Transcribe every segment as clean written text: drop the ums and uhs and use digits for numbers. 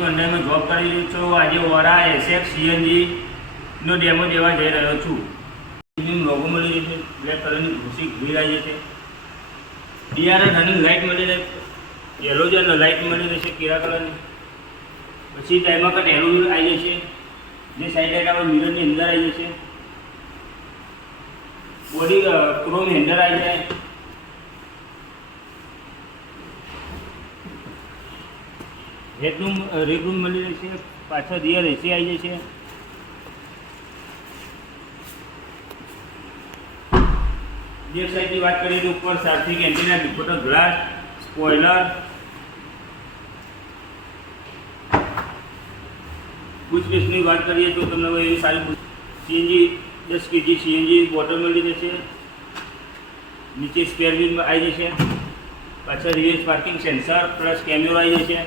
Maruti હોન્ડામાં job કરી રહ્યો છું. આજે વરા એસએક્સ સીએનજીનો ડેમો દેવા જઈ રહ્યો છું. એની લોગો મળી રહી છે, બ્લેક કલરની ઘૂસી ગ્રીલ આવી છે, ડીઆરએલ રનિંગ લાઇટ મળી રહે, હેલોજન લાઇટ મળી રહેશે પીળા કલરની. પછી ટાઈમમાં કટ એલોવ્હીલ આવી જશે, જે સાઈડ લાઇટ આપણે મિરરની અંદર આવી જશે. બોડી ક્રોમ હેન્ડલ આવી જાય. રેકરૂમ મળી રહેશે, પાછળ રિયર એસી આવી જશે. બે સાઈડની વાત કરીએ તો ઉપર Sarthik antenna, ડિકોટર glass, spoiler, boot સ્પેસની વાત કરીએ તો તમને એવી સારી સીએનજી 10 કેજી સીએનજી બોટલ મળી રહેશે. નીચે સ્પેર વ્હીલ આવી જશે, પાછળ રિવર્સ પાર્કિંગ સેન્સર પ્લસ કેમેરો આવી જશે.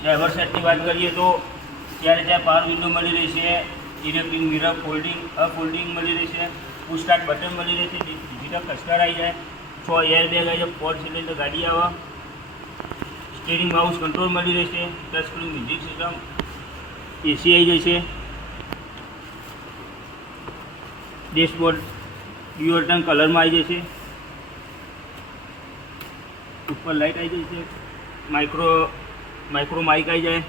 ડ્રાઈવર સાઈડની વાત કરીએ તો ત્યાં પાવર વિન્ડો મળી રહેશે, ઇલેક્ટ્રિક મિરર ફોલ્ડિંગ મળી રહેશે, પુશ સ્ટાર્ટ બટન મળી રહેશે, ડિજિટલ ક્લસ્ટર આવી જાય, 6 એરબેગ આવી જાય, 4 સિલિન્ડર ગાડી આવે, સ્ટીરિંગ માઉસ કંટ્રોલ મળી રહેશે, ટચ સ્ક્રીન મ્યુઝિક સિસ્ટમ, એસી આવી જશે, ડેશબોર્ડ ડ્યુઅલ ટોન કલરમાં આવી જશે, ઉપર લાઇટ આવી જશે, માઇક્રો માઇક આવી જાય.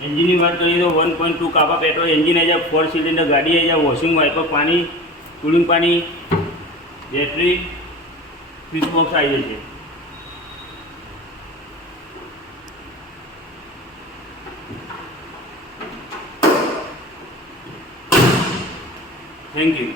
એન્જિનની વાત કરીએ તો 1.2 કાપા પેટ્રોલ એન્જિન આવી જાય, 4 સિલિન્ડર ગાડી આવી જાય, વોશિંગ વાઇપર પાણી, કુલિંગ પાણી, બેટરી, સ્વિચ બોક્સ આવી જશે. Thank you.